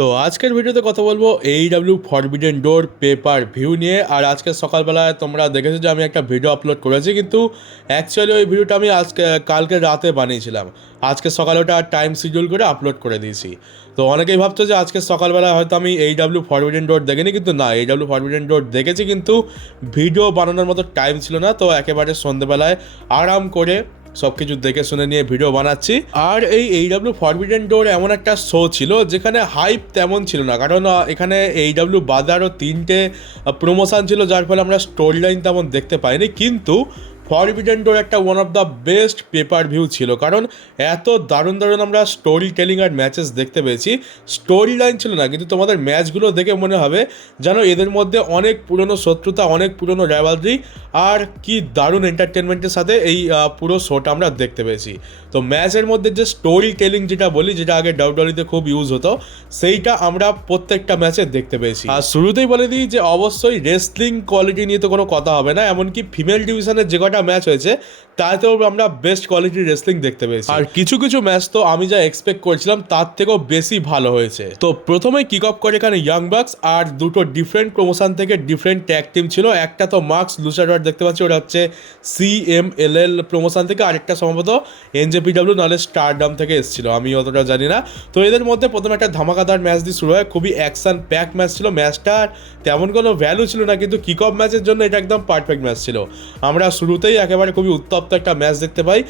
তো আজকের ভিডিওতে কথা বলবো AEW ফরবিডেন ডোর পেপার ভিউ নিয়ে। আর আজকে সকালবেলায় তোমরা দেখেছো যে আমি একটা ভিডিও আপলোড করেছি, কিন্তু অ্যাকচুয়ালি ওই ভিডিওটা আমি কালকে রাতে বানিয়েছিলাম। আজকে সকালে ওটা টাইম শিডিউল করে আপলোড করে দিয়েছি। তো অনেকেই ভাবছো যে আজকে সকালবেলায় হয়তো আমি AEW ফরবিডেন ডোর দেখিনি, কিন্তু না, AEW ফরবিডেন ডোর দেখেছি, কিন্তু ভিডিও বানানোর মতো টাইম ছিল না। তো একেবারে সন্ধ্যেবেলায় আরাম করে সব কিছু দেখে শুনে নিয়ে ভিডিও বানাচ্ছি। আর এই AEW ফরবিডেন ডোর এমন একটা শো ছিল যেখানে হাইপ তেমন ছিল না, কারণ এখানে AEW বাদে আরও 3টে প্রমোশন ছিল, যার ফলে আমরা স্টোরি লাইন তেমন দেখতে পাইনি। কিন্তু ফরবিডেন ডোর একটা one of the best paper view ছিল, কারণ এত দারুণ দারুণ আমরা স্টোরি টেলিং আর ম্যাচেস দেখতে পেয়েছি। স্টোরি লাইন ছিল না, কিন্তু তোমাদের ম্যাচগুলো দেখে মনে হবে যেন এদের মধ্যে অনেক পুরনো শত্রুতা, অনেক পুরনো রাইভালরি, আর কি দারুণ এন্টারটেনমেন্টের সাথে এই পুরো শোটা আমরা দেখতে পেয়েছি। তো ম্যাচের মধ্যে যে স্টোরি টেলিং যেটা বলি, যেটা আগে ডাব্লিউডব্লিউইতে খুব ইউজ হতো, সেইটা আমরা প্রত্যেকটা ম্যাচে দেখতে পেয়েছি। আর শুরুতেই বলে দিই যে অবশ্যই রেসলিং কোয়ালিটি নিয়ে তো কোনো কথা হবে না, এমনকি ফিমেল ডিভিশনের যে কটা ম্যাচ হয়েছে তাতেও আমরা বেস্ট কোয়ালিটির রেসলিং দেখতে পেয়েছি। আর কিছু কিছু ম্যাচ তো আমি যা এক্সপেক্ট করেছিলাম তার থেকেও বেশি ভালো হয়েছে। তো প্রথমে কিক অফ করে এখানে ইয়াং বাক্স আর দুটো ডিফারেন্ট প্রমোশন থেকে ডিফারেন্ট ট্যাগ টিম ছিল। একটা তো মার্কস লুসাডার দেখতে পাচ্ছি, ওটা হচ্ছে CMLL প্রমোশন থেকে, আরেকটা সম্ভবত NJPW নাহলে স্টারডাম থেকে এসেছিল, আমি অতটা জানি না। তো এদের মধ্যে প্রথমে একটা ধামাকাদার ম্যাচ দিয়ে শুরু হয়, খুবই অ্যাকশন প্যাক ম্যাচ ছিল। ম্যাচটার তেমন কোনো ভ্যালু ছিল না, কিন্তু কিক অফ ম্যাচের জন্য এটা একদম পারফেক্ট ম্যাচ ছিল। আমরা শুরুতেই একেবারে খুবই উত্তপ্ত একটা ম্যাচ দেখতে পাই,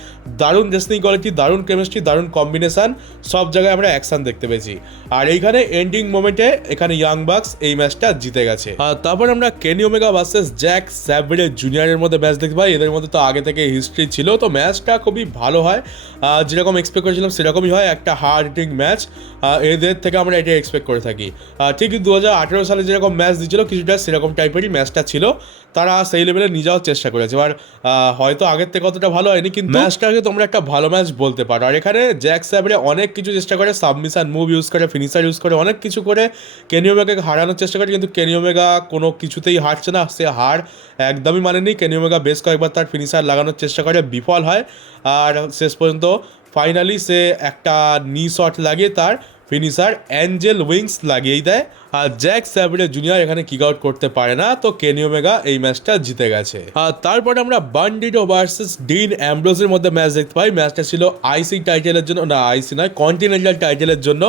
দারুণ রেসলিং কোয়ালিটি, দারুণ কেমিস্ট্রি, দারুণ কম্বিনেশন, সব জায়গায় আমরা অ্যাকশন দেখতে পেয়েছি। আর এইখানে এন্ডিং মোমেন্টে এখানে ইয়াং বাক্স এই ম্যাচটা জিতে গেছে। আর তারপর আমরা কেনি ওমেগা ভার্সেস জ্যাক স্যাভরে জুনিয়রের মধ্যে ম্যাচ দেখতে পাই। এদের মধ্যে তো আগে থেকে হিস্ট্রি ছিল, তো ম্যাচটা খুবই ভালো হয়, যেরকম এক্সপেক্ট করেছিলাম সেরকমই হয়, একটা হার্ড হিটিং ম্যাচ। এদের থেকে আমরা এটা এক্সপেক্ট করে থাকি। ঠিক 2018 সালে যেরকম ম্যাচ দিয়েছিল কিছুটা সেরকম টাইপেরই ম্যাচটা ছিল, তারা সেই লেভেলে নিয়ে যাওয়ার চেষ্টা করেছে। আর হয়তো আগের থেকে অতটা ভালো হয়নি, কিন্তু ম্যাচটাকে তোমরা একটা ভালো ম্যাচ বলতে পারো। আর এখানে জ্যাক স্যাভরে অনেক কিছু চেষ্টা করে, সাবমিশন মুভ ইউজ করে, ফিনিশার ইউজ করে, অনেক কিছু করে কেনি ওমেগাকে হারানোর চেষ্টা করে, কিন্তু কেনি ওমেগা কোনো কিছুতেই হারছে না। সে হার একদমই মানেনি। কেনি ওমেগা বেশ কয়েকবার তার ফিনিশার লাগানোর চেষ্টা করে, বিফল হয়। আর শেষ পর্যন্ত ফাইনালি সে একটা নি শট লাগিয়ে তার ফিনিশার অ্যাঞ্জেল উইংস লাগিয়েই দেয়। আর জ্যাক স্যাভরে জুনিয়র এখানে কিক আউট করতে পারে না, তো কেনি ওমেগা এই ম্যাচটা জিতে গেছে। আর তারপরে আমরা বান্ডিটো ভার্সেস ডিন অ্যাম্ব্রোজের মধ্যে ম্যাচ দেখতে পাই। ম্যাচটা ছিল আইসি টাইটেলের জন্য, না আইসি নয়, কন্টিনেন্টাল টাইটেলের জন্য,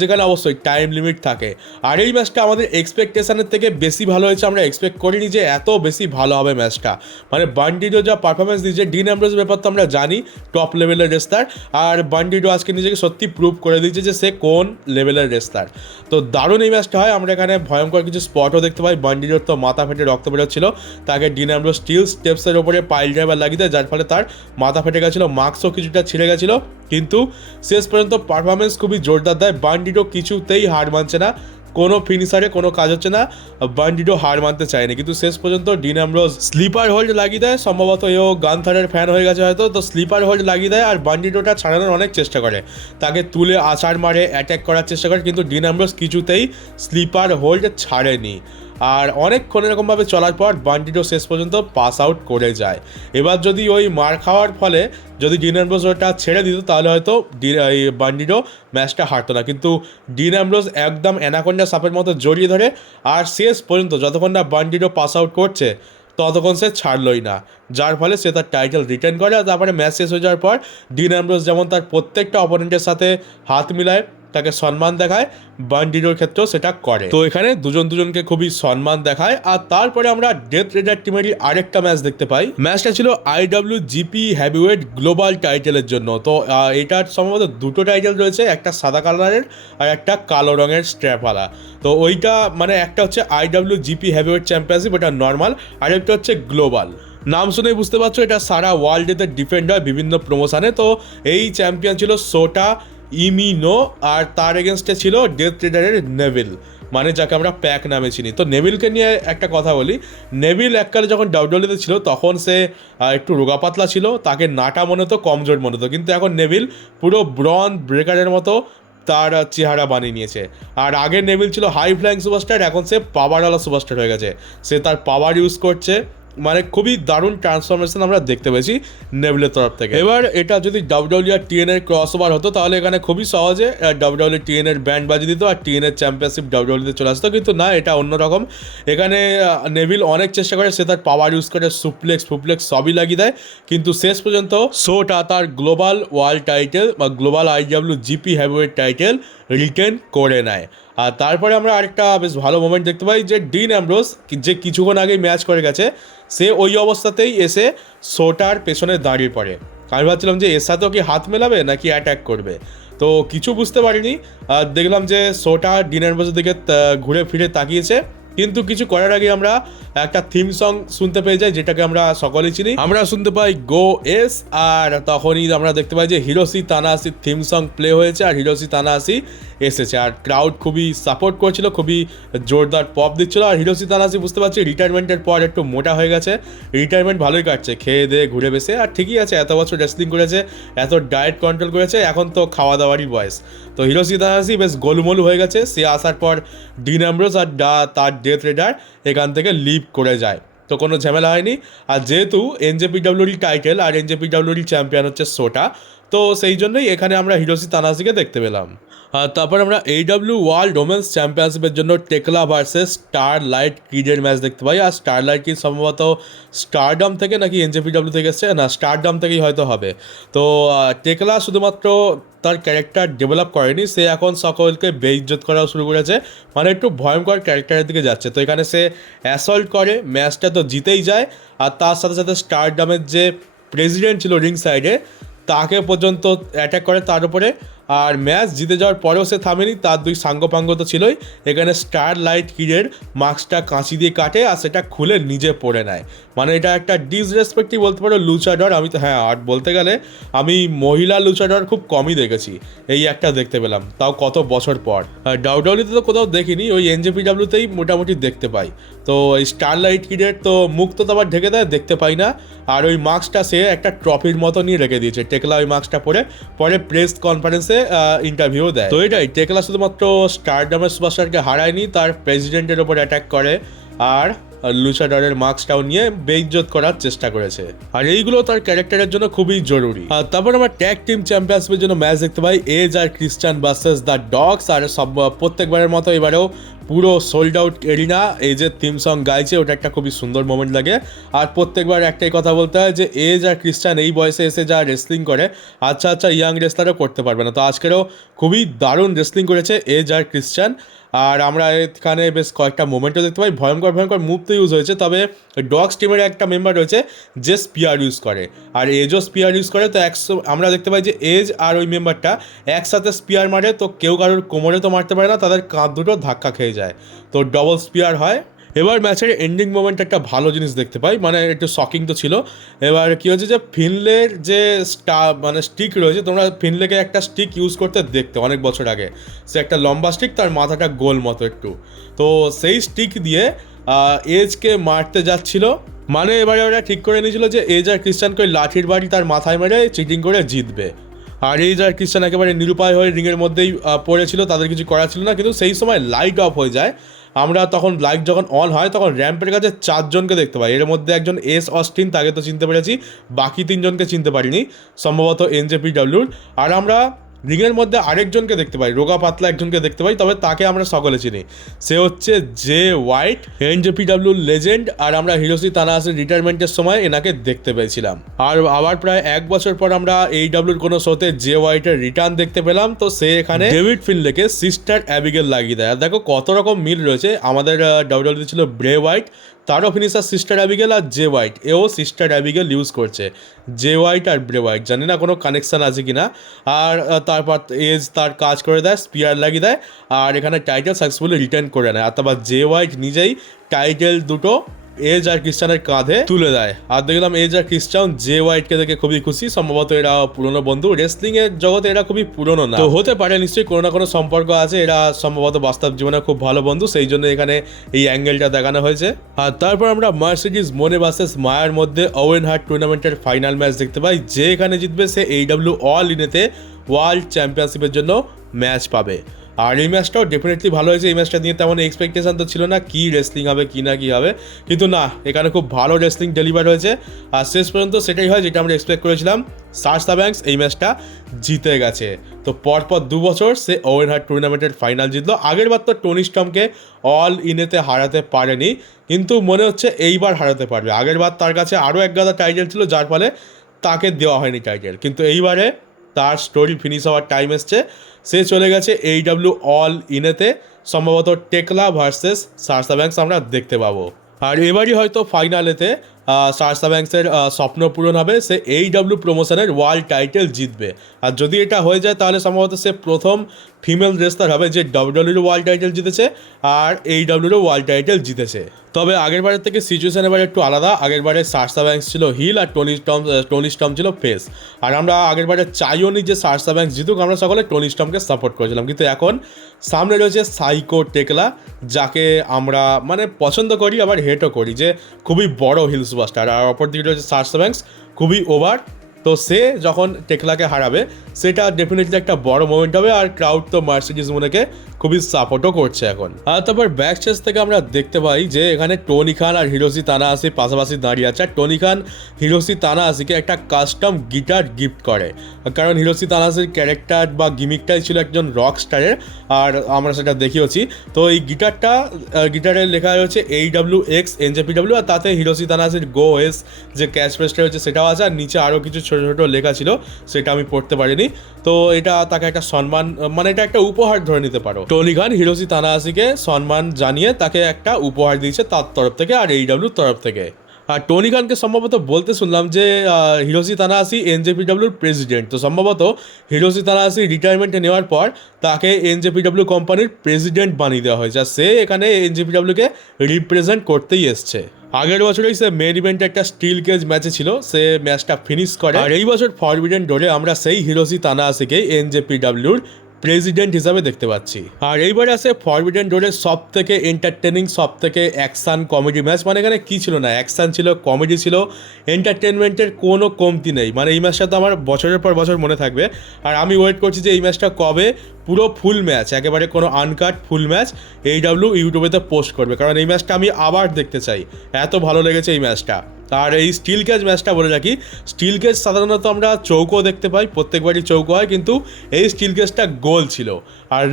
যেখানে অবশ্যই টাইম লিমিট থাকে। আর এই ম্যাচটা আমাদের এক্সপেকটেশনের থেকে বেশি ভালো হয়েছে। আমরা এক্সপেক্ট করিনি যে এত বেশি ভালো হবে ম্যাচটা। মানে বান্ডিটো যা পারফরমেন্স দিয়েছে, ডিন অ্যাম্ব্রোজের ব্যাপার তো আমরা জানি, টপ লেভেলের রেসলার। আর বান্ডিটো আজকে নিজেকে সত্যি প্রুভ করে দিয়েছে যে সে কোন লেভেলের রেসলার। তো দারুণ এই ম্যাচটা হয়। আমরা এখানে ভয়ঙ্কর কিছু স্পটও দেখতে পাই। বান্ডিটোর তো মাথা ফেটে রক্ত বেরোচ্ছিল, তাকে ডিন অ্যাম্ব্রোজ স্টিল স্টেপসের ওপরে পাইল ড্রাইভার লাগিয়ে দেয়, যার ফলে তার মাথা ফেটে গেছিলো, মাস্কও কিছুটা ছিঁড়ে গেছিলো। কিন্তু শেষ পর্যন্ত পারফরমেন্স খুবই জোরদার দেয়। বান্ডিটো কিছুতেই হার মানছে না, কোনো ফিনিশারে কোনো কাজ হচ্ছে না, বান্ডিটো হার মানতে চায়নি। কিন্তু শেষ পর্যন্ত ডিন অ্যাম্ব্রোজ স্লিপার হোল্ড লাগিয়ে দেয়, সম্ভবত এও গানথারের ফ্যান হয়ে গেছে হয়তো, তো স্লিপার হোল্ড লাগিয়ে দেয় আর বান্ডিটোটা ছাড়ানোর অনেক চেষ্টা করে, তাকে তুলে আছাড় মারে, অ্যাটাক করার চেষ্টা করে, কিন্তু ডিন অ্যাম্ব্রোজ কিছুতেই স্লিপার হোল্ড ছাড়েনি। আর অনেকক্ষণ এরকমভাবে চলার পর বান্ডিটো শেষ পর্যন্ত পাস আউট করে যায়। এবার যদি ওই মার খাওয়ার ফলে যদি ডিন অ্যাম্ব্রোজ ওটা ছেড়ে দিত, তাহলে হয়তো এই বান্ডিটো ম্যাচটা হারতো না। কিন্তু ডিন অ্যাম্ব্রোজ একদম অ্যানাকোন্ডা সাপের মতো জড়িয়ে ধরে, আর শেষ পর্যন্ত যতক্ষণ না বান্ডিটো পাস আউট করছে ততক্ষণ সে ছাড়লই না, যার ফলে সে তার টাইটেল রিটার্ন করে। আর তারপরে ম্যাচ শেষ হয়ে যাওয়ার পর ডিন অ্যাম্ব্রোজ যেমন তার প্রত্যেকটা অপোনেন্টের সাথে হাত মিলায়, তাকে সম্মান দেখায়, বান্ডিটোর ক্ষেত্রেও সেটা করে। তো এখানে দুজনকে খুবই সম্মান দেখায়। আর তারপরে আমরা ডেথ রেডার টিমেরই আরেকটা ম্যাচ দেখতে পাই। ম্যাচটা ছিল IWGP হেভিওয়েট গ্লোবাল টাইটেলের জন্য। তো এটার সম্ভবত দুটো টাইটেল রয়েছে, একটা সাদা কালারের আর একটা কালো রঙের স্ট্র্যাপওয়ালা। তো ওইটা মানে একটা হচ্ছে IWGP হেভিওয়েট চ্যাম্পিয়নশিপ, ওটা নর্মাল, আর একটা হচ্ছে গ্লোবাল। নাম শুনেই বুঝতে পারছো এটা সারা ওয়ার্ল্ডেতে ডিফেন্ড হয় বিভিন্ন প্রমোশনে। তো এই চ্যাম্পিয়ন ছিল সোটা ইমিনো, আর তার এগেনস্টে ছিল ডেথ রেডারের নেভিল, মানে যাকে আমরা প্যাক নামে চিনি। তো নেভিলকে নিয়ে একটা কথা বলি, নেভিল এককালে যখন ডাব্লিউডব্লিউইতে ছিল তখন সে একটু রোগা পাতলা ছিল, তাকে নাটা মনে হতো, কমজোর মনে হতো, কিন্তু এখন নেভিল পুরো ব্রন ব্রেকারের মতো তার চেহারা বানিয়ে নিয়েছে। আর আগে নেভিল ছিল হাই ফ্লাইং সুপারস্টার, এখন সে পাওয়ারওয়ালা সুপারস্টার হয়ে গেছে। সে তার পাওয়ার ইউজ করছে, মানে খুবই দারুণ ট্রান্সফরমেশন আমরা দেখতে পেয়েছি নেভিলের তরফ থেকে। এবার এটা যদি ডাব্লিউডাব্লিউ আর টিএন এর ক্রস ওভার হতো তাহলে এখানে খুবই সহজে ডাব্লিউডাব্লিউ টিএন এর ব্যান্ড বাজিয়ে দিত আর টিএন এর চ্যাম্পিয়নশিপ ডাব্লিউডাব্লিউতে চলে আসতো, কিন্তু না, এটা অন্যরকম। এখানে নেভিল অনেক চেষ্টা করে, সে তার পাওয়ার ইউজ করে সুপ্লেক্স সবই লাগিয়ে দেয়, কিন্তু শেষ পর্যন্ত শোটা তার গ্লোবাল ওয়ার্ল্ড টাইটেল বা global IW GP heavyweight title written করে নেয়। আর তারপরে আমরা আরেকটা বেশ ভালো মোমেন্ট দেখতে পাই যে ডিন অ্যামব্রোস, যে কিছুক্ষণ আগেই ম্যাচ করে গেছে, সে ওই অবস্থাতেই এসে শোটার পেছনে দাঁড়িয়ে পড়ে। আমি ভাবছিলাম যে এর সাথেও কি হাত মেলাবে নাকি অ্যাটাক করবে, তো কিছু বুঝতে পারিনি। দেখলাম যে শোটা ডিন অ্যামব্রোসের দিকে ঘুরে ফিরে তাকিয়েছে, কিন্তু কিছু করার আগে আমরা একটা থিম সং শুনতে পেয়ে যাই, যেটাকে আমরা সকলেই চিনি। আমরা শুনতে পাই গো এস, আর তখনই আমরা দেখতে পাই যে হিরোশি তানাহাশির থিম সং প্লে হয়েছে আর হিরোশি তানাহাশি এসেছে, আর ক্রাউড খুবই সাপোর্ট করছিল, খুবই জোরদার পপ দিচ্ছিল। আর হিরোশি তানাহাশি বুঝতে পারছি রিটায়ারমেন্টের পর একটু মোটা হয়ে গেছে, রিটায়ারমেন্ট ভালোই কাটছে, খেয়ে দিয়ে ঘুরে বেসে, আর ঠিকই আছে, এত বছর রেসলিং করেছে, এত ডায়েট কন্ট্রোল করেছে, এখন তো খাওয়া দাওয়ারই বয়স। তো হিরোশি তানাহাশি বেশ গোলমলু হয়ে গেছে, সে আসার পর ডিন অ্যামব্রোস আর তার ডেথ রেডার এখান থেকে লিভ করে যায়, তো কোনো ঝামেলা হয়নি। আর যেহেতু এনজেপিডব্লিউডি টাইটেল আর এনজেপিডব্লিউডি চ্যাম্পিয়ন হচ্ছে শোটা, তো সেই জন্যই এখানে আমরা হিরোশি তানাহাশিকে দেখতে পেলাম। আর তারপর আমরা এইডব্লিউ ওয়ার্ল্ড ওমেন্স চ্যাম্পিয়নশিপের জন্য টেকলা ভার্সেস স্টার লাইট কিডের ম্যাচ দেখতে পাই। আর স্টার লাইট কিড সম্ভবত স্টারডাম থেকে নাকি এনজেপিডব্লিউ থেকে এসছে, না স্টারডাম থেকেই হয়তো হবে। তো টেকলা শুধুমাত্র তার ক্যারেক্টার ডেভেলপ করেনি, সে এখন সকলকে বেইজ্জত করা শুরু করেছে, মানে একটু ভয়ঙ্কর ক্যারেক্টারের দিকে যাচ্ছে। তো এখানে সে অ্যাসল্ট করে, ম্যাচটা তো জিতেই যায়, আর তার সাথে সাথে স্টারডামের যে প্রেসিডেন্ট ছিল রিং সাইডে তাকে পর্যন্ত অ্যাটাক করে তার উপরে। আর ম্যাচ জিতে যাওয়ার পরেও সে থামেনি, তার দুই সাঙ্গপাঙ্গ তো ছিলই, এখানে স্টার লাইট কিডের মাস্কটা কাঁচি দিয়ে কাটে আর সেটা খুলে নিজে পরে নেয়। মানে এটা একটা ডিসরেসপেক্টই বলতে পারো লুচাডর। আমি তো হ্যাঁ, আর বলতে গেলে আমি মহিলা লুচাডর খুব কমই দেখেছি, এই একটা দেখতে পেলাম, তাও কত বছর পর। ডাব্লিউডব্লিউতে তো কোথাও দেখিনি, ওই এনজেপিডব্লিউতেই মোটামুটি দেখতে পাই। তো এই স্টার লাইট কিডের তো মুখ তো আবার ঢেকে দেয়, দেখতে পাই না। আর ওই মাস্কটা সে একটা ট্রফির মতো নিয়ে রেখে দিয়েছে, টেকলা ওই মাস্কটা পরে প্রেস কনফারেন্সে ইন্টারভিউ দেয়। তো এটাই, টেকলা শুধুমাত্র স্টারডামের সুপারস্টারকে হারায়নি, তার প্রেসিডেন্টের ওপর অ্যাটাক করে আর লুচাডরের মার্কসটাও নিয়ে বেইজ্জত করার চেষ্টা করেছে, আর এইগুলো তার ক্যারেক্টারের জন্য খুবই জরুরি। আর তারপর আমরা ট্যাগ টিম চ্যাম্পিয়নশিপের জন্য ম্যাচ দেখতে পাই, এজ আর ক্রিশ্চান ভার্সেস দ্য ডগস। আর সব প্রত্যেকবারের মতো এবারেও পুরো সোল্ড আউট এরিনা, এই যে থিম সং গাইছে ওটা একটা খুবই সুন্দর মোমেন্ট লাগে। আর প্রত্যেকবার একটাই কথা বলতে হয় যে এজ আর ক্রিশ্চান এই বয়সে এসে যা রেসলিং করে, আচ্ছা ইয়াং রেসলারও করতে পারবে না। তো আজকেরও খুবই দারুণ রেসলিং করেছে এজ আর ক্রিশ্চান। আর আমরা এখানে বেশ কয়েকটা মোমেন্টও দেখতে পাই, ভয়ঙ্কর মুভ তো ইউজ হয়েছে, তবে ডগস টিমের একটা মেম্বার রয়েছে যে স্পিয়ার ইউজ করে, আর এজও স্পিয়ার ইউজ করে। তো আমরা দেখতে পাই যে এজ আর ওই মেম্বারটা একসাথে স্পিয়ার মারে, তো কেউ কারোর কোমরে তো মারতে পারে না, তাদের কাঁধ দুটো ধাক্কা খেয়ে যায়, তো ডবল স্পিয়ার হয়। এবার ম্যাচের এন্ডিং মোমেন্ট একটা ভালো জিনিস দেখতে পাই, মানে একটু শকিং তো ছিল। এবার কী হচ্ছে যে ফিনলের যে স্টিক রয়েছে, তোমরা ফিনলেকে একটা স্টিক ইউজ করতে দেখতে অনেক বছর আগে, সে একটা লম্বা স্টিক, তার মাথাটা গোল মতো একটু, তো সেই স্টিক দিয়ে এজকে মারতে যাচ্ছিল। মানে এবারে ওরা ঠিক করে নিয়েছিল যে এজ আর ক্রিশ্চানকে লাঠির বাড়ি তার মাথায় মেরে চিটিং করে জিতবে। আর এজ আর ক্রিশ্চান একেবারে নিরুপায় হয়ে রিংয়ের মধ্যেই পড়েছিল, তাদের কিছু করা ছিল না। কিন্তু সেই সময় লাইট অফ হয়ে যায়, আমরা তখন লাইট যখন অন হয় তখন র্যাম্পের কাছে 4 জনকে দেখতে পাই। এর মধ্যে একজন এস অস্টিন, তাকে তো চিনতে পেরেছি, বাকি 3 জনকে চিনতে পারিনি, সম্ভবত এনজেপিডব্লিউর। আর আমরা রিংয়ের মধ্যে আরেকজনকে দেখতে পাই, রোগা পাতলা একজনকে দেখতে পাই, তবে তাকে আমরা সকলে চিনি, সে হচ্ছে জে হোয়াইট, এনজেপিডব্লিউর লেজেন্ড। আর আমরা হিরোশি তানাহাশির রিটায়ারমেন্টের সময় এনাকে দেখতে পেয়েছিলাম। আর আবার প্রায় 1 বছর পর আমরা এইডব্লিউর কোনো শোতে জে হোয়াইটের রিটার্ন দেখতে পেলাম, তো সে এখানে ডেভিড ফিনলেকে সিস্টার অ্যাবিগেল লাগিয়ে দেয়। আর দেখো কত রকম মিল রয়েছে, আমাদের ডাব্লিউডব্লিউ ছিল ব্রে হোয়াইট, তারও ফিনিশার সিস্টার অ্যাবিগেল, আর জে হোয়াইট এও সিস্টার অ্যাবিগেল ইউজ করছে। জে হোয়াইট আর ব্রে হোয়াইট, জানি না কোনো কানেকশান আছে কি না। আর তারপর এজ তার কাজ করে দেয়, স্পিয়ার লাগিয়ে দেয়, আর এখানে টাইটেল সাকসেসফুলি রিটার্ন করে নেয়। আর তারপর জে হোয়াইট নিজেই টাইটেল দুটো এজ আর ক্রিশ্চানের কাঁধে তুলে দেয়। আর দেখলাম এজ আর ক্রিশ্চান জে হোয়াইটকে দেখে খুবই খুশি, সম্ভবত এরা পুরনো বন্ধু, রেসলিং এর জগতে এরা খুবই পুরনো না, তো হতে পারে নিশ্চয়ই কোনো না কোনো সম্পর্ক আছে, এরা সম্ভবত বাস্তব জীবনে খুব ভালো বন্ধু, সেই জন্য এখানে এই অ্যাঙ্গেলটা দেখানো হয়েছে। আর তারপর আমরা মার্সিডিজ মোনে ভার্সেস মায়ার মধ্যে ওয়েন হার্ট টুর্নামেন্টের ফাইনাল ম্যাচ দেখতে পাই, যে এখানে জিতবে সে এইডব্লিউ অল ইনেতে ওয়ার্ল্ড চ্যাম্পিয়নশিপের জন্য ম্যাচ পাবে। আর এই ম্যাচটাও ডেফিনেটলি ভালো হয়েছে। এই ম্যাচটা নিয়ে তেমন এক্সপেকটেশন তো ছিল না কী রেসলিং হবে কি না কী হবে, কিন্তু না, এখানে খুব ভালো রেসলিং ডেলিভার হয়েছে। আর শেষ পর্যন্ত সেটাই হয় যেটা আমরা এক্সপেক্ট করেছিলাম, সাশা ব্যাঙ্কস এই ম্যাচটা জিতে গেছে। তো পরপর 2 বছর সে ওয়েন হার্ট টুর্নামেন্টের ফাইনাল জিতলো। আগের বার তো টনি স্টর্মকে অল ইনেতে হারাতে পারেনি, কিন্তু মনে হচ্ছে এইবার হারাতে পারবে। আগের বার তার কাছে আরও এক গাদা টাইটেল ছিল, যার ফলে তাকে দেওয়া হয়নি টাইটেল, কিন্তু এইবারে তার স্টোরি ফিনিশ হওয়ার টাইম এসছে। সে চলে গেছে AEW অল ইনেতে, সম্ভবত টেকলা ভার্সেস সাশা ব্যাঙ্কস আমরা দেখতে পাবো। আর এবারই হয়তো ফাইনালেতে সাশা ব্যাঙ্কসের স্বপ্ন পূরণ হবে, সে AEW প্রমোশনের ওয়ার্ল্ড টাইটেল জিতবে। আর যদি এটা হয়ে যায় তাহলে সম্ভবত সে প্রথম ফিমেল রেসলার হবে যে WWE ওয়ার্ল্ড টাইটেল জিতেছে আর AEW ওয়ার্ল্ড টাইটেল জিতেছে। তবে আগের বারের থেকে সিচুয়েশন এবার একটু আলাদা। আগের বারে সাশা ব্যাঙ্কস ছিল হিল আর টনি স্টর্ম ছিল ফেস। আর আমরা আগের বারে চাইও নি যে সাশা ব্যাঙ্কস জিতুক, আমরা সকলে টনি স্টর্মকে সাপোর্ট করেছিলাম। কিন্তু এখন সামনে রয়েছে সাইকো টেকলা, যাকে আমরা মানে পছন্দ করি আবার হেটও করি, যে খুবই বড় হিল সুপারস্টার। আর অপরদিকে রয়েছে সাশা ব্যাঙ্কস, খুবই ওভার। তো সে যখন টেকলাকে হারাবে সেটা ডেফিনেটলি একটা বড় মোমেন্ট হবে। আর ক্রাউড তো মার্সিডিজ মুনেকে খুবই সাপোর্টও করছে এখন। আর তারপর ব্যাক স্টেজ থেকে আমরা দেখতে পাই যে এখানে টনি খান আর হিরোশি তানাহাশি পাশাপাশি দাঁড়িয়ে আছে। আর টনি খান হিরোশি তানাহাশিকে একটা কাস্টম গিটার গিফট করে, কারণ হিরোশি তানাহাশির ক্যারেক্টার বা গিমিকটাই ছিল একজন রক স্টারের, আর আমরা সেটা দেখিয়েছি। তো এই গিটারের লেখা রয়েছে AEWX NJPW, আর তাতে হিরোশি তানাহাশির গো এস যে ক্যাচ ফ্রেজটা রয়েছে সেটাও আছে। আর নিচে আরও কিছু ছোটো ছোটো লেখা ছিল, সেটা আমি পড়তে পারিনি। তো এটা তাকে একটা সম্মান, মানে এটা একটা উপহার ধরে নিতে পারো। টনি খান হিরোশি তানাহাশিকে সম্মান জানিয়ে তাকে একটা উপহার দিয়েছে তার তরফ থেকে আর AEWর তরফ থেকে। আর টনি খানকে সম্ভবত বলতে শুনলাম যে হিরোশি তানাহাশি NJPWর প্রেসিডেন্ট। তো সম্ভবত হিরোশি তানাহাশি রিটায়ারমেন্টে নেওয়ার পর তাকে NJPW কোম্পানির প্রেসিডেন্ট বানিয়ে দেওয়া হয়েছে, আর সে এখানে NJPWকে রিপ্রেজেন্ট করতেই এসছে। আগের বছরেই সে মেন ইভেন্টে একটা স্টিল কেজ ম্যাচে ছিল, সে ম্যাচটা ফিনিশ করে। আর এই বছর ফরবিডেন ডোরে আমরা সেই হিরোশি তানাহাশিকে NJPWর প্রেসিডেন্ট হিসাবে দেখতে পাচ্ছি। আর এইবারে আসে ফরবিডেন ডোরের সব থেকে এন্টারটেনিং, সব থেকে অ্যাকশান কমেডি ম্যাচ। মানে এখানে কী ছিল না, অ্যাকশান ছিল, কমেডি ছিল, এন্টারটেনমেন্টের কোনো কমতি নেই। মানে এই ম্যাচটা তো আমার বছরের পর বছর মনে থাকবে। আর আমি ওয়েট করছি যে এই ম্যাচটা কবে পুরো ফুল ম্যাচ, একেবারে কোনো আনকাট ফুল ম্যাচ AEW ইউটিউবেতে পোস্ট করবে, কারণ এই ম্যাচটা আমি আবার দেখতে চাই, এত ভালো লেগেছে এই ম্যাচটা। আর এই স্টিল ক্যাচ ম্যাচটা বলে রাখি, স্টিল ক্যাচ সাধারণত আমরা চৌকো দেখতে পাই, প্রত্যেকবারই চৌকো হয়, কিন্তু এই স্টিল ক্যাচটা গোল ছিল। আর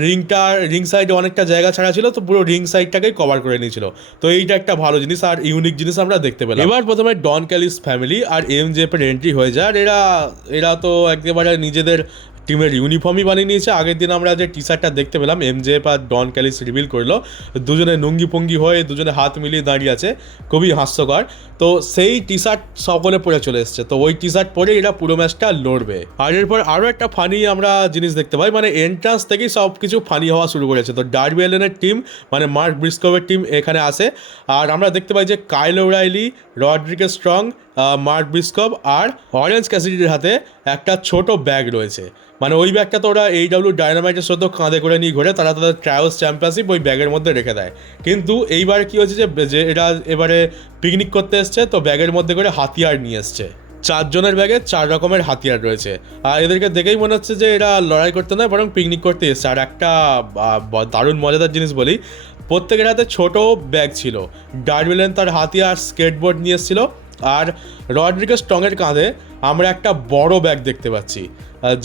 রিং সাইডে অনেকটা জায়গা ছাড়া ছিল, তো পুরো রিং সাইডটাকেই কভার করে নিয়েছিল। তো এইটা একটা ভালো জিনিস আর ইউনিক জিনিস আমরা দেখতে পেলাম। এবার প্রথমে ডন ক্যালিস ফ্যামিলি আর MJF এর এন্ট্রি হয়ে যায়। আর এরা তো একেবারে নিজেদের টিমের ইউনিফর্মই বানিয়ে নিয়েছে। আগের দিন আমরা যে টি শার্টটা দেখতে পেলাম MJF আর ডন ক্যালিস রিভিল করলো, দুজনে নুঙ্গি পঙ্গি হয়ে দুজনে হাত মিলিয়ে দাঁড়িয়ে আছে, খুবই হাস্যকর। তো সেই টি শার্ট সকলে পরে চলে এসছে, তো ওই টি শার্ট পরে এরা পুরো ম্যাচটা লড়বে। আর এরপর আরও একটা ফানি আমরা জিনিস দেখতে পাই, মানে এন্ট্রান্স থেকেই সব কিছু ফানি হওয়া শুরু করেছে। তো ডার্বি অ্যালেনের টিম মানে মার্ক ব্রিস্কোভের টিম এখানে আসে। আর আমরা দেখতে পাই যে কাইল ওরাইলি, রড্রিগেজ স্ট্রং, মার্ক ব্রিস্কভ আর অরেঞ্জ ক্যাসিডির হাতে একটা ছোট ব্যাগ রয়েছে। মানে ওই ব্যাগটা তো ওরা AEW ডায়নামাইটের সাথে কাঁধে করে নিয়ে ঘুরে, তারা তাদের ট্রায়ালস চ্যাম্পিয়নশিপ ওই ব্যাগের মধ্যে রেখে দেয়। কিন্তু এইবার কী হয়েছে যে এরা এবারে পিকনিক করতে এসছে, তো ব্যাগের মধ্যে করে হাতিয়ার নিয়ে এসছে। 4 জনের ব্যাগে 4 রকমের হাতিয়ার রয়েছে। আর এদেরকে দেখেই মনে হচ্ছে যে এরা লড়াই করতে নয় বরং পিকনিক করতে এসছে। আর একটা দারুণ মজাদার জিনিস বলি, প্রত্যেকের হাতে ছোট ব্যাগ ছিল। ডার্বি অ্যালেন তার হাতিয়ার স্কেটবোর্ড নিয়ে এসেছিল, আর রড্রিগেজ স্ট্রংয়ের কাঁধে আমরা একটা বড় ব্যাগ দেখতে পাচ্ছি,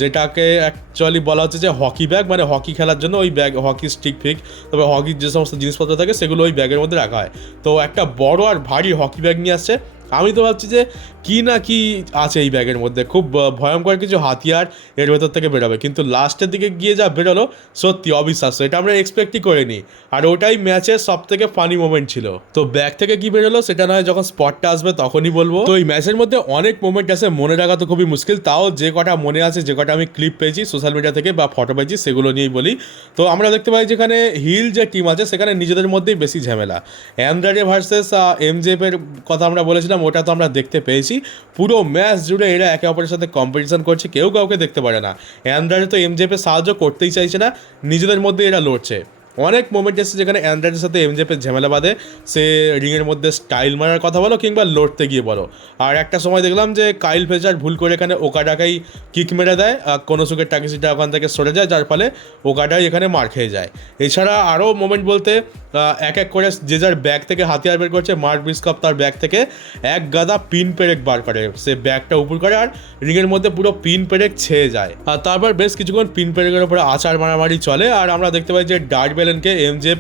যেটাকে অ্যাকচুয়ালি বলা হচ্ছে যে হকি ব্যাগ, মানে হকি খেলার জন্য ওই ব্যাগ, হকি স্টিক ফিক, তবে হকির যে সমস্ত জিনিসপত্র থাকে সেগুলো ওই ব্যাগের মধ্যে রাখা হয়। তো একটা বড় আর ভারী হকি ব্যাগ নিয়ে আসছে। আমি তো ভাবছি যে কী না কি আছে এই ব্যাগের মধ্যে, খুব ভয়ঙ্কর কিছু হাতিয়ার এর ভেতর থেকে বেরোবে, কিন্তু লাস্টের দিকে গিয়ে যা বেরোলো সত্যি অবিশ্বাস্য, এটা আমরা এক্সপেক্টই করিনি। আর ওটাই ম্যাচের সব থেকে ফানি মোমেন্ট ছিল। তো ব্যাগ থেকে কী বেরোলো সেটা নয়, যখন স্পটটা আসবে তখনই বলবো। তো এই ম্যাচের মধ্যে অনেক মোমেন্ট আছে, মনে রাখা তো খুবই মুশকিল, তাও যে কটা মনে আছে, যে কটা আমি ক্লিপ পেয়েছি সোশ্যাল মিডিয়া থেকে বা ফটো পেয়েছি সেগুলো নিয়েই বলি। তো আমরা দেখতে পাই যেখানে হিল যে টিম আছে সেখানে নিজেদের মধ্যেই বেশি ঝামেলা। অ্যান্ড্রাডে ভার্সেস MJF এর কথা আমরা বলেছিলাম, ওটা তো আমরা দেখতে পেয়েছি। পুরো ম্যাচ জুড়ে এরা একে অপরের সাথে কম্পিটিশন করছে, কেউ কাউকে দেখতে পারে না। অ্যান্ড্রাডে তো MJF এর সাহায্য করতেই চাইছে না, নিজেদের মধ্যে এরা লড়ছে। অনেক মোমেন্ট এসেছে যেখানে অ্যান্ড্রাইডের সাথে এমজেপের ঝামেলা বাঁধে, সে রিংয়ের মধ্যে স্টাইল মারার কথা বলো কিংবা লড়তে গিয়ে বলো। আর একটা সময় দেখলাম যে কাইল ফ্লেচার ভুল করে এখানে ওকাডাকেই কিক মেরে দেয়, কোনো সুখের টাকিসিটা ওখান থেকে সরে যায়, যার ফলে ওকাডাই এখানে মার খেয়ে যায়। এছাড়া আরও মোমেন্ট বলতে এক এক করে যে যার ব্যাগ থেকে হাতিয়ার বের করছে, মার্ক ব্রিস্কপ তার ব্যাগ থেকে এক গাদা পিন পেরেক বার করে, সে ব্যাগটা উপর করে আর রিংয়ের মধ্যে পুরো পিন পেরেক ছেয়ে যায়। আর তারপর বেশ কিছুক্ষণ পিন পেরেকের উপরে আচার মারামারি চলে, আর আমরা দেখতে পাই যে ডার্ট বেলেনকে এমজেপ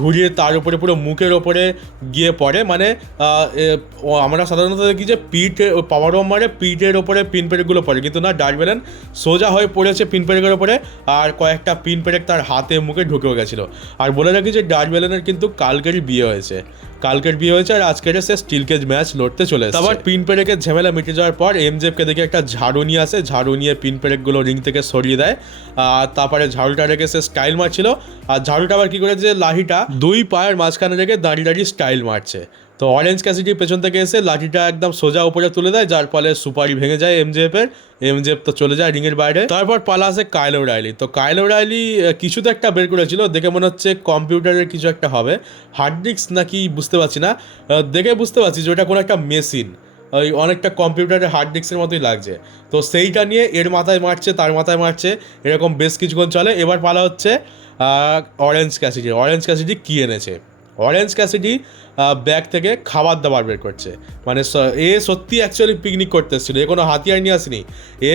ঘুরিয়ে তার উপরে পুরো মুখের ওপরে গিয়ে পড়ে। মানে আমরা সাধারণত দেখি যে পিঠে পাওয়ার বম মারে পিঠের ওপরে পিন পেরেকগুলো পড়ে, কিন্তু না, ডার্ট বেলেন সোজা হয়ে পড়েছে পিন পেরেকের ওপরে, আর কয়েকটা পিন পেরেক তার হাতে মুখে ঢুকেও গেছিলো। আর বলে রাখি যে ডার্ট বেলেনের কিন্তু কালকেরই বিয়ে হয়েছে, আর আজকের সে স্টিল কেজ ম্যাচ লড়তে চলে এসেছে। তারপর পিন পেরেকের ঝামেলা মিটে যাওয়ার পর এমজেফকে দেখে একটা ঝাড়ু নিয়ে আসে, ঝাড়ু নিয়ে পিন পেরেকগুলো রিং থেকে সরিয়ে দেয়। আর তারপরে ঝাড়ুটা রেখে সে স্টাইল মারছিল, আর ঝাড়ুটা আবার কী করেছে, লাঠিটা দুই পায়ের মাঝখানে রেখে দাঁড়িয়ে দাঁড়িয়ে স্টাইল মারছে। তো অরেঞ্জ ক্যাসিডি পেছন থেকে এসে লাঠিটা একদম সোজা উপরে তুলে দেয়, যার ফলে সুপারি ভেঙে যায় এমজেফ তো চলে যায় রিংয়ের বাইরে। তারপর পালা আসে কাইল ওরাইলি। তো কাইল ওরাইলি কিছু তো একটা বের করেছিল, দেখে মনে হচ্ছে কম্পিউটারের কিছু একটা হবে, হার্ড ডিস্ক নাকি বুঝতে পারছি না, দেখে বুঝতে পারছি যে ওটা কোনো একটা মেশিন, ওই অনেকটা কম্পিউটারের হার্ড ডিস্কের মতোই লাগছে। তো সেইটা নিয়ে এর মাথায় মারছে, তার মাথায় মারছে, এরকম বেশ কিছুক্ষণ চলে। এবার পালা হচ্ছে অরেঞ্জ ক্যাসিডি কী এনেছে। অরেঞ্জ ক্যাসিডি ব্যাগ থেকে খাবার দাবার বের করছে, মানে এ সত্যি অ্যাকচুয়ালি পিকনিক করতে এসেছিলো, এ কোনো হাতিয়ার নিয়ে আসেনি। এ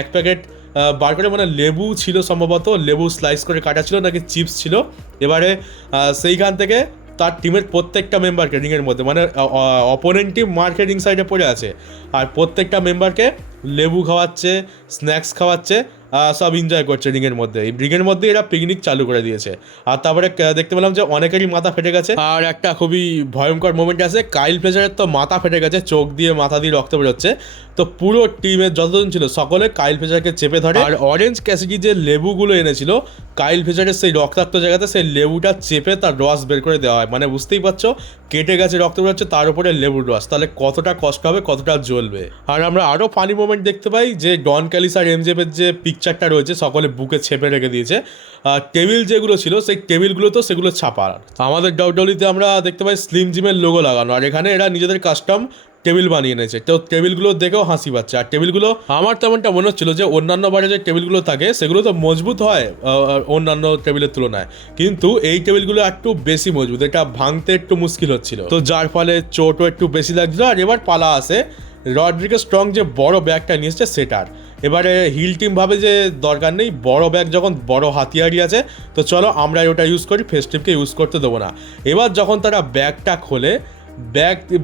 এক প্যাকেট বার করে, মানে লেবু ছিল সম্ভবত, লেবু স্লাইস করে কাটা ছিল নাকি চিপস ছিল। এবারে সেইখান থেকে তার টিমের প্রত্যেকটা মেম্বারকে রিংয়ের মধ্যে, মানে অপোনেন্ট টিম মার্কে রিং সাইডে পড়ে আছে, আর প্রত্যেকটা মেম্বারকে লেবু খাওয়াচ্ছে, স্ন্যাক্স খাওয়াচ্ছে, সব এনজয় করছে রিংয়ের মধ্যে। এই রিংয়ের মধ্যে এরা পিকনিক চালু করে দিয়েছে। আর তারপরে দেখতে পেলাম যে অনেকেরই মাথা ফেটে গেছে, আর একটা খুবই ভয়ঙ্কর মোমেন্ট আছে, কাইল ফ্লেচারের তো মাথা ফেটে গেছে, চোখ দিয়ে মাথা দিয়ে রক্ত বেরোচ্ছে। তো পুরো টিমের যতজন ছিল সকলে কাইল ফ্লেচারকে চেপে ধরে, আর অরেঞ্জ ক্যাসিডি যে লেবুগুলো এনেছিল কাইল ফ্লেচারের সেই রক্তাক্ত জায়গাতে সেই লেবুটা চেপে তার রস বের করে দেওয়া হয়। মানে বুঝতেই পারছো, কেটে গেছে, রক্ত বেরোচ্ছে, তার উপরে লেবুর রস, তাহলে কতটা কষ্ট হবে, কতটা জ্বলবে। আর আমরা আরও ফানি মোমেন্ট দেখতে পাই যে ডন ক্যালিস আর এমজেফের যে পিকচারটা রয়েছে সকলে বুকে ছেপে রেখে দিয়েছে। টেবিল যেগুলো ছিল সেই টেবিলগুলো তো সেগুলো ছাপা। আমাদের ডাব্লিউডব্লিউইতে আমরা দেখতে পাই স্লিম জিমের লোগো লাগানো, আর এখানে এরা নিজেদের কাস্টম টেবিল বানিয়ে নিয়েছে। তো টেবিলগুলো দেখেও হাসি পাচ্ছে। আর টেবিলগুলো আমার তেমনটা মনে হচ্ছিল যে অন্যান্য বারে যে টেবিলগুলো থাকে সেগুলো তো মজবুত হয় অন্যান্য টেবিলের তুলনায়, কিন্তু এই টেবিলগুলো একটু বেশি মজবুত, এটা ভাঙতে একটু মুশকিল হচ্ছিল, তো যার ফলে চোটও একটু বেশি লাগছিল। আর এবার পালা আসে রড্রিগো স্ট্রং যে বড় ব্যাগটা নিয়ে এসছে সেটার। এবারে হিল টিম ভাবে যে দরকার নেই, বড় ব্যাগ যখন বড় হাতিয়ারই আছে তো চলো আমরা ওটা ইউজ করি, ফেস্টিভকে ইউজ করতে দেবো না। এবার যখন তারা ব্যাগটা খোলে,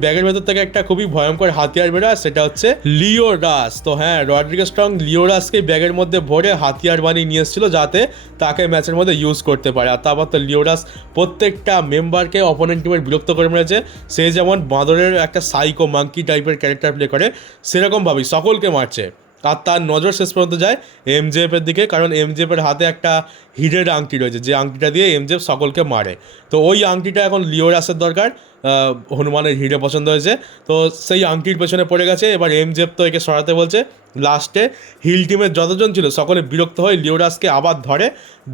ব্যাগের ভেতর থেকে একটা খুবই ভয়ঙ্কর হাতিয়ার বেরোয়, সেটা হচ্ছে লিওরাস। তো হ্যাঁ, রড্রিগো স্ট্রং লিওরাসকে ব্যাগের মধ্যে ভরে হাতিয়ার বানিয়ে নিয়ে এসেছিল যাতে তাকে ম্যাচের মধ্যে ইউজ করতে পারে। আর তারপর তো লিওরাস প্রত্যেকটা মেম্বারকে অপোনেন্ট টিমের বিরক্ত করে মেরেছে। সে যেমন বাঁদরের একটা সাইকো মাঙ্কি টাইপের ক্যারেক্টার প্লে করে, সেরকমভাবেই সকলকে মারছে। আর তার নজর শেষ পর্যন্ত যায় এমজেএফের দিকে, কারণ এমজেএফের হাতে একটা হিরের আংটি রয়েছে, যে আংটিটা দিয়ে এমজেএফ সকলকে মারে। তো ওই আংটিটা এখন লিওরাসের দরকার, হনুমানের হিরে পছন্দ হয়েছে, তো সেই আংটির পেছনে পড়ে গেছে। এবার এমজেএফ তো একে সরাতে বলছে। লাস্টে হিল টিমের যতজন ছিল সকলে বিরক্ত হয়ে লিওরাসকে আবার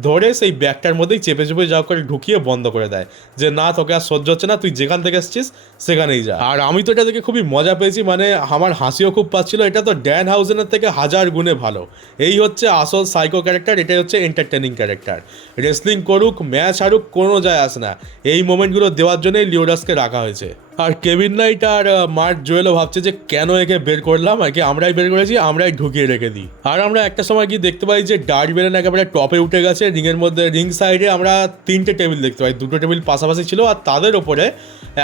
ধরে সেই ব্যাগটার মধ্যেই চেপে যা করে ঢুকিয়ে বন্ধ করে দেয়, যে না, তোকে আর সহ্য হচ্ছে না, তুই যেখান থেকে এসছিস সেখানেই যা। আর আমি তো এটা দেখে খুবই মজা পেয়েছি, মানে আমার হাসিও খুব পাচ্ছিল। এটা তো ড্যান হাউজেনের থেকে 1000 গুণে ভালো। এই হচ্ছে আসল সাইকো ক্যারেক্টার, এটাই হচ্ছে এন্টারটেনিং ক্যারেক্টার। রেসলিং করুক, ম্যাচ হারুক, কোনো যায় আসে না, এই মোমেন্টগুলো দেওয়ার জন্যই লিওরাসকে রাখা হয়েছে। আর কেভিন নাইট আর মার্ক জোয়েলও ভাবছে যে কেন একে বের করলাম, একে আমরাই বের করেছি, আমরাই ঢুকিয়ে রেখে দিই। আর আমরা একটা সময় কি দেখতে পাই যে ডার্ট বেলেন একেবারে টপে উঠে গেছে রিংয়ের মধ্যে। রিং সাইডে আমরা 3টে টেবিল দেখতে পাই, 2টো টেবিল পাশাপাশি ছিল আর তাদের ওপরে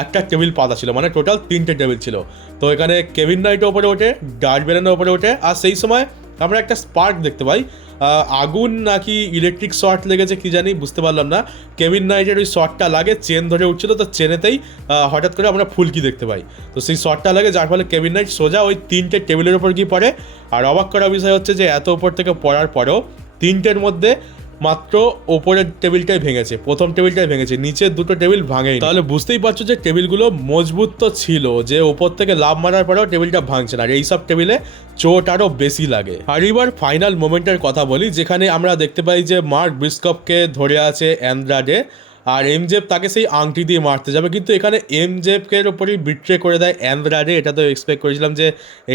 একটা টেবিল পাতা ছিল, মানে টোটাল 3টে টেবিল ছিল। তো এখানে কেভিন নাইটের ওপরে ওঠে, ডার্ট বেলেনের ওপরে ওঠে, আর সেই সময় আমরা একটা স্পার্ক দেখতে পাই, আগুন নাকি ইলেকট্রিক শর্ট লেগেছে কি জানি, বুঝতে পারলাম না। কেভিন নাইটের ওই শর্টটা লাগে, চেন ধরে উঠছিল, তো চেনেতেই হঠাৎ করে আমরা ফুলকি দেখতে পাই। তো সেই শর্টটা লাগে, যার ফলে কেভিন নাইট সোজা ওই 3টে টেবিলের ওপর গিয়ে পড়ে। আর অবাক করা বিষয় হচ্ছে যে এত উপর থেকে পড়ার পরেও 3টের মধ্যে মাত্র ওপরের টেবিলটাই ভেঙেছে, প্রথম টেবিলটাই ভেঙেছে, নিচের দুটো টেবিল ভাঙেনি। তাহলে বুঝতেই পারছো যে টেবিলগুলো মজবুত তো ছিল, যে ওপর থেকে লাভ মারার পরেও টেবিলটা ভাঙছে না। আর এইসব টেবিলে চোট আরও বেশি লাগে। আর এবার ফাইনাল মোমেন্টের কথা বলি, যেখানে আমরা দেখতে পাই যে মার্ক ব্রিস্কপকে ধরে আছে অ্যান্দ্রাডে, আর এমজেফ তাকে সেই আংটি দিয়ে মারতে যাবে, কিন্তু এখানে এমজেফের ওপরই বিট্রে করে দেয় অ্যান্দ্রাডে। এটা তো এক্সপেক্ট করেছিলাম যে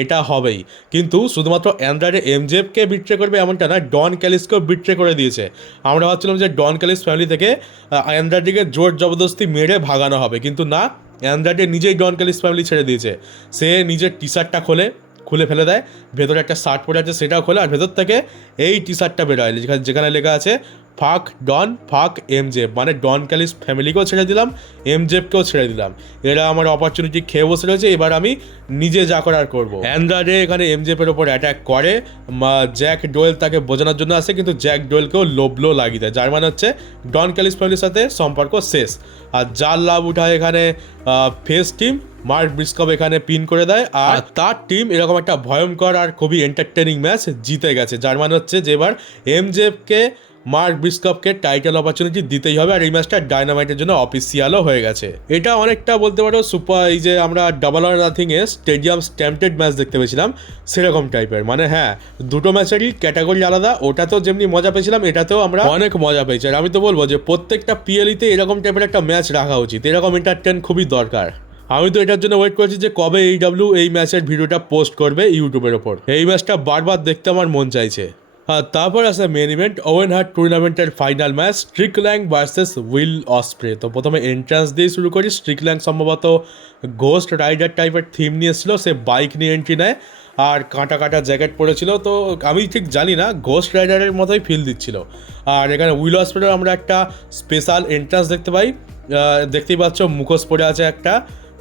এটা হবেই, কিন্তু শুধুমাত্র অ্যান্দ্রাডে এমজেফকে বিট্রে করবে এমনটা না, ডন ক্যালিসকেও বিট্রে করে দিয়েছে। আমরা ভাবছিলাম যে ডন ক্যালিস ফ্যামিলি থেকে অ্যান্দ্রাডেকে জোর জবরদস্তি মেরে ভাগানো হবে, কিন্তু না, অ্যান্দ্রাডে নিজেই ডন ক্যালিস ফ্যামিলি ছেড়ে দিয়েছে। সে নিজের টি শার্টটা খুলে ফেলে দেয়, ভেতরে একটা শার্ট পরে আছে সেটাও খোলে, আর ভেতর থেকে এই টি শার্টটা বেরোয় যেখানে লেখা আছে ফাক ডন ফাক এমজেফ, মানে ডন ক্যালিস ফ্যামিলিকেও ছেড়ে দিলাম, এমজেফকেও ছেড়ে দিলাম। এরা আমার অপরচুনিটি খেয়ে বসে রয়েছে, এবার আমি নিজে যা করার করবো। অ্যান্দ্রাডে এখানে এমজেফের ওপর অ্যাটাক করে, জ্যাক ডোয়েল তাকে বোঝানোর জন্য আসে, কিন্তু জ্যাক ডোয়েলকেও লোবলো লাগিয়ে দেয়, যার মানে হচ্ছে ডন ক্যালিস ফ্যামিলির সাথে সম্পর্ক শেষ। আর যার লাভ উঠায় এখানে ফেস টিম, মার্ক ব্রিস্কপ এখানে পিন করে দেয়, আর তার টিম এরকম একটা ভয়ঙ্কর আর খুবই এন্টারটেনিং ম্যাচ জিতে গেছে, যার মানে হচ্ছে যে এবার এমজেফকে মার্ক ব্রিস্কপকে টাইটেল অপরচুনিটি দিতেই হবে। আর এই ম্যাচটা ডায়নামাইটের জন্য অফিসিয়ালও হয়ে গেছে। এটা অনেকটা বলতে পারো সুপার, এই যে আমরা ডাবল অর নাথিংয়ে স্টেডিয়াম স্ট্যাম্পটেড ম্যাচ দেখতে পেয়েছিলাম সেরকম টাইপের। মানে হ্যাঁ, দুটো ম্যাচেরই ক্যাটাগরি আলাদা, ওটাতেও যেমনি মজা পেয়েছিলাম এটাতেও আমরা অনেক মজা পেয়েছি। আর আমি তো বলবো যে প্রত্যেকটা পিএলিতে এরকম টাইপের একটা ম্যাচ রাখা উচিত, এরকম এন্টারটেন খুবই দরকার। আমি তো এটার জন্য ওয়েট করছি যে কবে AEW এই ম্যাচের ভিডিওটা পোস্ট করবে ইউটিউবের ওপর। এই ম্যাচটা বারবার দেখতে আমার মন চাইছে। আর তারপর আসে মেন ইভেন্ট, ওয়েন হার্ট টুর্নামেন্টের final match, Strickland versus Will Ospreay. তো প্রথমে এন্ট্রান্স দিয়ে শুরু করি। স্ট্রিকল্যান্ড সম্ভবত গোস্ট রাইডার টাইপের থিম নিয়ে এসেছিল, সে বাইক নিয়ে এন্ট্রি নেয় আর কাটা কাটা জ্যাকেট পরেছিল, তো আমি ঠিক জানি না, ঘোস্ট রাইডারের মতোই ফিল দিচ্ছিল। আর এখানে উইল অসপ্রের আমরা একটা স্পেশাল এন্ট্রান্স দেখতে পাই, দেখতেই পাচ্ছ মুখোশ পরে আছে একটা।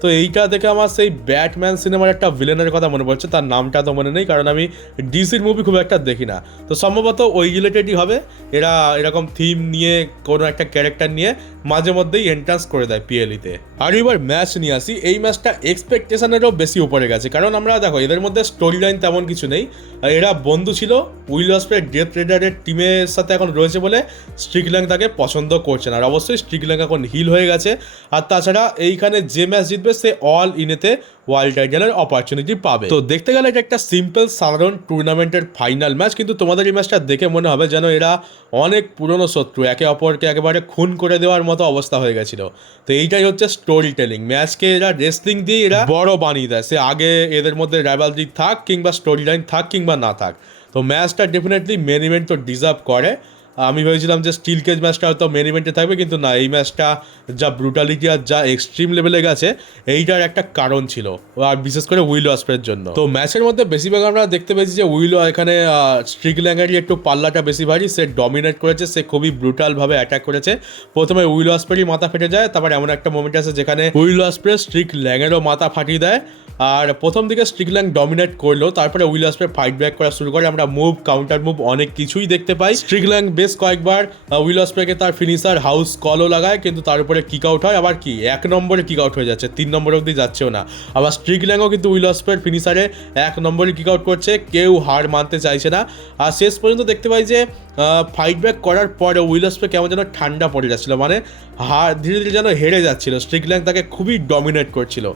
তো এইটা দেখে আমার সেই ব্যাটম্যান সিনেমার একটা ভিলেনের কথা মনে পড়ছে, তার নামটা তো মনে নেই কারণ আমি ডিসির মুভি খুব একটা দেখি না। তো সম্ভবত ওই রিলেটেডই হবে, এরা এরকম থিম নিয়ে কোনো একটা ক্যারেক্টার নিয়ে মাঝে মধ্যেই এন্ট্রান্স করে দেয় পিএলিতে। আর এবার ম্যাচ নিয়ে আসি, এই ম্যাচটা এক্সপেকটেশনেরও বেশি উপরে গেছে, কারণ আমরা দেখো এদের মধ্যে স্টোরি লাইন তেমন কিছু নেই। এরা বন্ধু ছিল, উইল অসপ্রে ডেথ রেডারের টিমের সাথে এখন রয়েছে বলে স্ট্রিকল্যান্ড তাকে পছন্দ করছে না, আর অবশ্যই স্ট্রিকল্যান্ড এখন হিল হয়ে গেছে। আর তাছাড়া এইখানে যে ম্যাচ জিতবে সে অল ইনেতে ওয়ার্ল্ড টাইটেলের অপরচুনিটি পাবে। তো দেখতে গেলে এটা একটা সিম্পল সাধারণ টুর্নামেন্টের ফাইনাল ম্যাচ, কিন্তু তোমাদের এই ম্যাচটা দেখে মনে হবে যেন এরা অনেক পুরনো শত্রু, একে অপরকে একেবারে খুন করে দেওয়ার মতো অবস্থা হয়ে গেছিল। তো এইটাই হচ্ছে স্টোরি টেলিং, ম্যাচকে এরা রেসলিং দিয়ে এরা বড় বানিয়ে দেয়, সে আগে এদের মধ্যে রাইভালরি থাক কিংবা স্টোরি লাইন থাক কিংবা না থাক। তো ম্যাচটা ডেফিনেটলি মেন ইভেন্ট তো ডিজার্ভ করে। আমি ভেবেছিলাম যে স্টিল কেজ ম্যাচটা হয়তো মেন ইভেন্টে থাকবে, কিন্তু না, এই ম্যাচটা যা ব্রুটালিটি আর যা এক্সট্রিম লেভেলে গেছে এইটার একটা কারণ ছিল, আর বিশেষ করে উইল অসপ্রের জন্য। তো ম্যাচের মধ্যে বেশিরভাগ আমরা দেখতে পেয়েছি যে উইল এখানে স্ট্রিকল্যান্ডেরই একটু পাল্লাটা বেশি ভারী, সে ডমিনেট করেছে, সে খুবই ব্রুটালভাবে অ্যাটাক করেছে। প্রথমে উইল অসপ্রেরই মাথা ফেটে যায়, তারপর এমন একটা মোমেন্ট আছে যেখানে উইল অসপ্রে স্ট্রিকল্যান্ডেরও মাথা ফাটিয়ে দেয়। আর প্রথম দিকে স্ট্রিকল্যান্ড ডমিনেট করলো, তারপরে উইল অসপ্রে ফাইট ব্যাক করা শুরু করে, আমরা মুভ কাউন্টার মুভ অনেক কিছুই দেখতে পাই। স্ট্রিকল্যান্ড বেশ কয়েকবার উইল অসপ্রেকে তার ফিনিশার হাউস কলও লাগায়, কিন্তু তার উপরে কিক আউট হয়, আবার কি 1 নম্বরে কিক আউট হয়ে যাচ্ছে, 3 নম্বর অবধি যাচ্ছেও না। আবার স্ট্রিকল্যান্ডও কিন্তু উইল অসপ্রের ফিনিশারে 1 নম্বরে কিক আউট করছে, কেউ হার মানতে চাইছে না। আর শেষ পর্যন্ত দেখতে পাই যে ফাইট ব্যাক করার পরে উইল অসপ্রে কেমন যেন ঠান্ডা পড়ে যাচ্ছিলো, মানে ধীরে ধীরে যেন হেরে যাচ্ছিল, স্ট্রিকল্যান্ড তাকে খুবই ডমিনেট করছিল।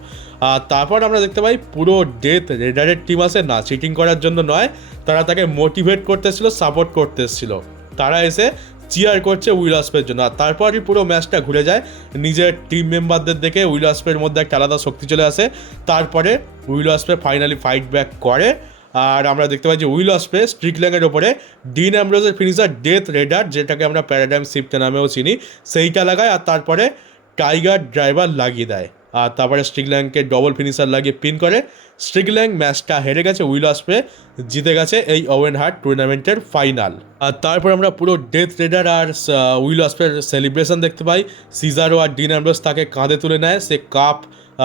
আর তারপর আমরা দেখতে পাই পুরো ডেথ রেডারের টিম আসে, না চিটিং করার জন্য নয়, তারা তাকে মোটিভেট করতে এসেছিল, সাপোর্ট করতে এসেছিল, তারা এসে চিয়ার করছে উইল অসপ্রের জন্য। আর তারপরই পুরো ম্যাচটা ঘুরে যায়, নিজের টিম মেম্বারদের দেখে উইল অসপ্রের মধ্যে একটা আলাদা শক্তি চলে আসে। তারপরে উইল অসপ্রে ফাইনালি ফাইট ব্যাক করে, আর আমরা দেখতে পাই যে উইল অসপ্রে স্ট্রিকল্যান্ডের ওপরে ডিন অ্যামব্রোজের ফিনিশার ডেথ রেডার, যেটাকে আমরা প্যারাডাইম শিফট নামেও চিনি, সেইটা লাগায়, আর তারপরে টাইগার ড্রাইভার লাগিয়ে দেয়, আর তারপরে স্ট্রিকল্যান্ডকে ডবল ফিনিশার লাগিয়ে পিন করে। স্ট্রিকল্যান্ড ম্যাচটা হেরে গেছে, উইল অসপ্রে জিতে গেছে এই ওয়েন হার্ট টুর্নামেন্টের ফাইনাল। আর তারপর আমরা পুরো ডেথ রেডার আর উইল অসপ্রের সেলিব্রেশন দেখতে পাই। সিজারো আর ডিন অ্যামব্রোজ তাকে কাঁধে তুলে নেয়, সে কাপ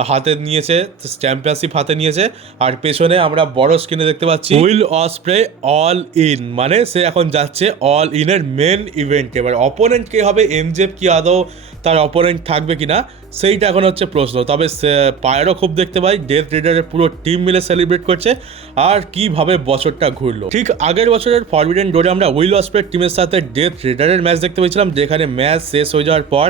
হাতে নিয়েছে, চ্যাম্পিয়নশিপ হাতে নিয়েছে, আর পেছনে আমরা বড় স্ক্রিনে দেখতে পাচ্ছি উইল অসপ্রে অল ইন, মানে সে এখন যাচ্ছে অল ইনের মেন ইভেন্টে। এবার অপোনেন্ট কে হবে, এমজেফ কি আদৌ তার অপোনেন্ট থাকবে কিনা সেইটা এখন হচ্ছে প্রশ্ন। তবে পায়েরও খুব দেখতে পাই, ডেথ রেডারের পুরো টিম মিলে সেলিব্রেট করছে, আর কিভাবে বছরটা ঘুরলো। ঠিক আগের বছরের ফরবিডেন ডোরে আমরা উইল অসপ্রের টিমের সাথে ডেথ রেডারের ম্যাচ দেখতে পেয়েছিলাম, যেখানে ম্যাচ শেষ হয়ে যাওয়ার পর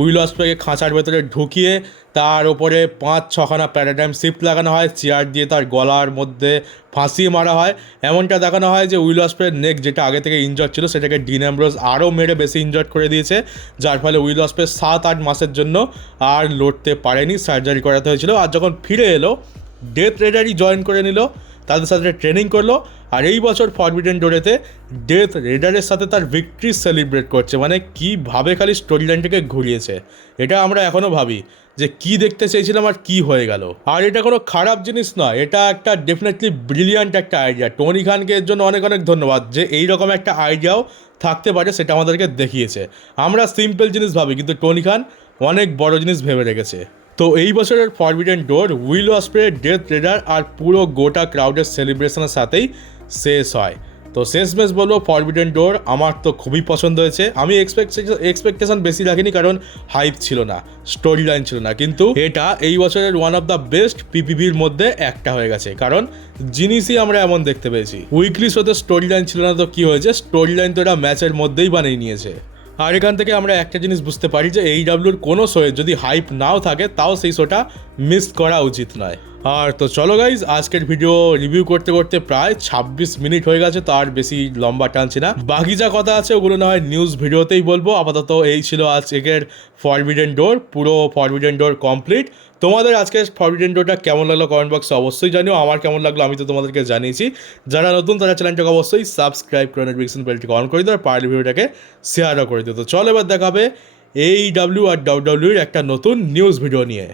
উইল অসপ্রেকে খাঁচার ভেতরে ঢুকিয়ে তার ওপরে 5-6খানা প্যারাডাইম শিফট লাগানো হয়, চেয়ার দিয়ে তার গলার মধ্যে ফাঁসিয়ে মারা হয়। এমনটা দেখানো হয় যে উইল অসপ্রের নেক যেটা আগে থেকে ইনজর্ড ছিল সেটাকে ডিন অ্যামব্রোজ আরও মেরে বেশি ইনজর্ড করে দিয়েছে, যার ফলে উইল অসপ্রে 7-8 মাসের জন্য আর লড়তে পারেনি, সার্জারি করাতে হয়েছিল। আর যখন ফিরে এলো ডেথ রেডারই জয়েন করে নিল, তাদের সাথে ট্রেনিং করলো, আর এই বছর ফরবিডেন ডোরেতে ডেথ রেডারের সাথে তার ভিক্টরি সেলিব্রেট করছে। মানে কীভাবে খালি স্টোরি লাইনটাকে ঘুরিয়েছে, এটা আমরা এখনও ভাবি যে কি দেখতে চেয়েছিলাম আর কি হয়ে গেল। আর এটা কোনো খারাপ জিনিস নয়, এটা একটা ডেফিনেটলি ব্রিলিয়ান্ট একটা আইডিয়া। টনি খানকে এর জন্য অনেক অনেক ধন্যবাদ যে এইরকম একটা আইডিয়াও থাকতে পারে, সেটা আমাদেরকে দেখিয়েছে। আমরা সিম্পল জিনিস ভাবি, কিন্তু টনি খান অনেক বড় জিনিস ভেবে রেখেছে। তো এই বছরের Forbidden Door Will Ospreay, Death Rider আর পুরো গোটা ক্রাউডের সেলিব্রেশনের সাথেই শেষ হয়। তো শেষ ম্যাচ বলবো ফরবিডেন ডোর আমার তো খুবই পছন্দ হয়েছে। আমি এক্সপেকটেশন বেশি রাখিনি, কারণ হাইপ ছিল না, স্টোরি লাইন ছিল না, কিন্তু এটা এই বছরের ওয়ান অফ দ্য বেস্ট পিপিভির মধ্যে একটা হয়ে গেছে। কারণ জিনিসই আমরা এমন দেখতে পেয়েছি, উইকলি শোতে স্টোরি লাইন ছিল না, তো কী হয়েছে, স্টোরি লাইন তো এরা ম্যাচের মধ্যেই বানিয়ে নিয়েছে। আর এখান থেকে আমরা একটা জিনিস বুঝতে পারি যে AEWর কোনো শোয়ে যদি হাইপ নাও থাকে তাও সেই শোটা মিস করা উচিত নয়। আর তো চলো গাইজ, আজকের ভিডিও রিভিউ করতে করতে প্রায় 26 মিনিট হয়ে গেছে, তো আর বেশি লম্বা টানছি না। বাকি যা কথা আছে ওগুলো না হয় নিউজ ভিডিওতেই বলবো। আপাতত এই ছিল আজকের ফরবিডেন ডোর, পুরো ফরবিডেন ডোর কমপ্লিট। তোমাদের আজকে ফরবিডেন ডোরটা কেমন লাগলো কমেন্ট বক্সে অবশ্যই জানিও। আমার কেমন লাগলো আমি তো তোমাদেরকে জানিয়েছি। যারা নতুন তারা চ্যানেলটাকে অবশ্যই সাবস্ক্রাইব করে নোটিফিকেশন বেলটিকে অন করে দিও, আর পারলে ভিডিওটাকে শেয়ারও করে দিও। তো চলো এবার দেখাবে AEW আর WWE একটা নতুন নিউজ ভিডিও নিয়ে।